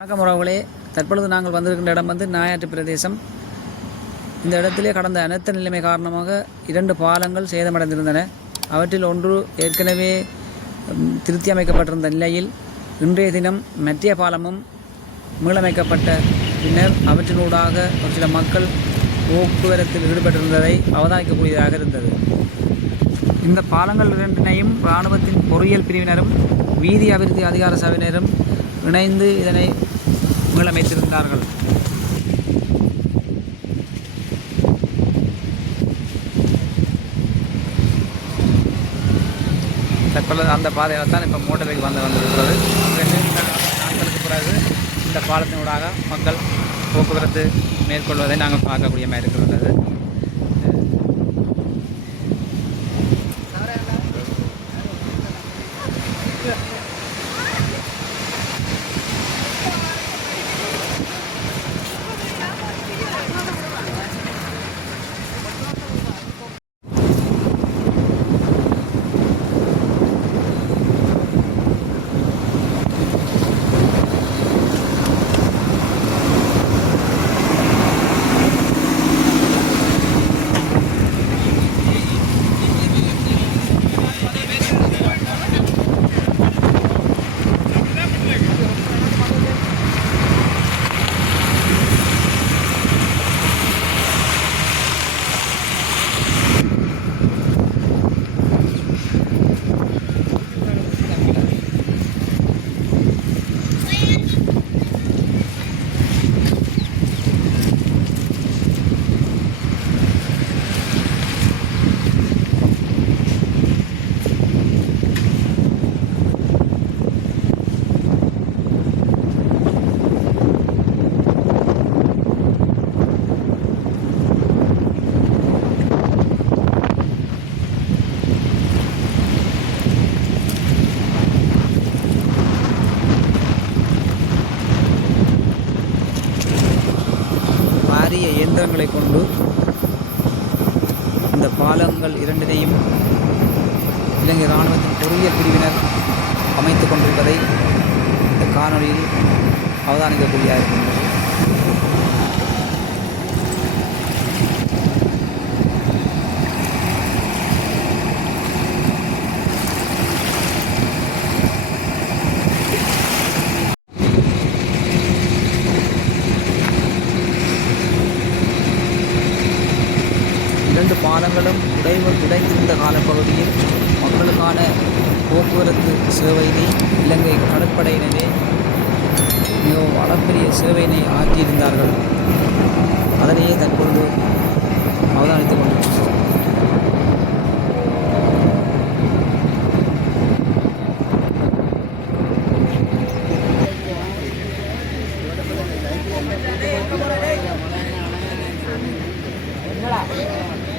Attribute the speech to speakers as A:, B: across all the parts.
A: வணக்கம் உறவுகளே. தற்பொழுது நாங்கள் வந்திருக்கின்ற இடம் வந்து நாயாற்று பிரதேசம். இந்த இடத்திலே கடந்த அனர்த்த நிலைமை காரணமாக இரண்டு பாலங்கள் சேதமடைந்திருந்தன. அவற்றில் ஒன்று ஏற்கனவே திருத்தி அமைக்கப்பட்டிருந்த நிலையில் இன்றைய தினம் மத்திய பாலமும் மீளமைக்கப்பட்ட பின்னர் அவற்றினூடாக ஒரு சில மக்கள் போக்குவரத்தில் ஈடுபட்டிருந்ததை அவதானிக்கக்கூடியதாக இருந்தது. இந்த பாலங்கள் இரண்டினையும் இராணுவத்தின் பொறியியல் பிரிவினரும் வீதி அபிவிருத்தி அதிகார சபையினரும் இணைந்து இதனை மீளமைத்திருந்தார்கள் தற்பொழுது அந்த பாதையில் தான் இப்போ மோட்டருக்கு வந்து வந்திருக்கிறது ரெண்டு நாட்களுக்கு பிறகு இந்த பாலத்தினூடாக மக்கள் போக்குவரத்து மேற்கொள்வதை நாங்கள் பார்க்கக்கூடிய மாதிரி இருக்கிறது. பாரிய கொண்டு இந்த பாலங்கள் இரண்டினையும் இலங்கை இராணுவத்தின் பொறியியல் பிரிவினர் அமைத்துக் கொண்டிருப்பதை இந்த காணொளியில் அவதானிக்கக்கூடிய இருக்கின்றது. பாலங்களும் உடைவு உடைந்திருந்த காலப்பகுதியில் மக்களுக்கான போக்குவரத்து சேவையினை இலங்கை கடற்படையினரே மிகவும் அளப்பரிய சேவையினை ஆக்கியிருந்தார்கள் அதனையே தற்பொழுது அவதானித்துக் கொண்டிருக்கிறோம் Yeah.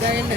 A: ഇതാണ്